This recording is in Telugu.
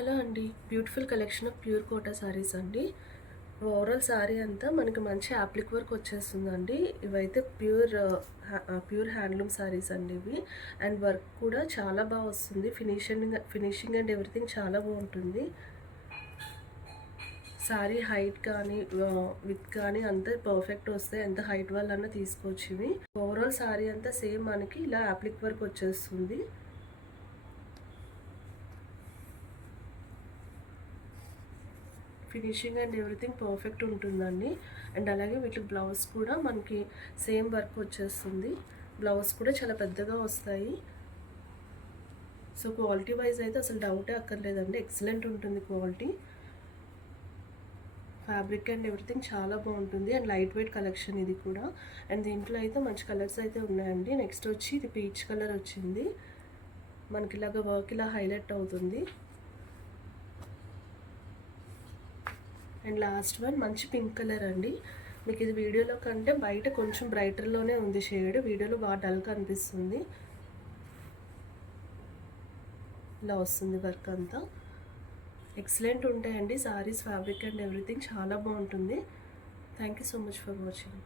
హలో అండి. Beautiful collection of pure Kota saris అండి. ఓవరాల్ సారీ అంతా మనకి మంచి యాప్లిక్ వర్క్ వచ్చేస్తుందండి. ఇవైతే ప్యూర్ హ్యాండ్లూమ్ సారీస్ అండి ఇవి. అండ్ వర్క్ కూడా చాలా బాగా వస్తుంది. ఫినిషింగ్ అండ్ ఎవ్రీథింగ్ చాలా బాగుంటుంది. సారీ హైట్ కానీ విత్ కానీ అంతా పర్ఫెక్ట్ వస్తాయి. ఎంత హైట్ వాళ్ళన్నా తీసుకోవచ్చు ఇవి. ఓవరాల్ సారీ అంతా సేమ్ మనకి ఇలా యాప్లిక్ వర్క్ వచ్చేస్తుంది. ఫినిషింగ్ అండ్ ఎవ్రీథింగ్ పర్ఫెక్ట్ ఉంటుందండి. అండ్ అలాగే వీటికి బ్లౌజ్ కూడా మనకి సేమ్ వర్క్ వచ్చేస్తుంది. బ్లౌజ్ కూడా చాలా పెద్దగా వస్తాయి. సో క్వాలిటీ వైజ్ అయితే అసలు డౌటే అక్కర్లేదండి. ఎక్సలెంట్ ఉంటుంది క్వాలిటీ. ఫ్యాబ్రిక్ అండ్ ఎవ్రీథింగ్ చాలా బాగుంటుంది. అండ్ లైట్ వెయిట్ కలెక్షన్ ఇది కూడా. అండ్ దీంట్లో అయితే మంచి కలర్స్ అయితే ఉన్నాయండి. నెక్స్ట్ వచ్చి ఇది పీచ్ కలర్ వచ్చింది. మనకి ఇలాగ వర్క్ ఇలా హైలైట్ అవుతుంది. అండ్ లాస్ట్ వన్ మంచి పింక్ కలర్ అండి. మీకు ఇది వీడియోలో కంటే బయట కొంచెం బ్రైటర్లోనే ఉంది షేడ్. వీడియోలో బాగా డల్గా అనిపిస్తుంది. ఇలా వస్తుంది వర్క్ అంతా. ఎక్సలెంట్ ఉంటాయండి సారీస్, ఫ్యాబ్రిక్ అండ్ ఎవ్రీథింగ్ చాలా బాగుంటుంది. Thank you so much for watching.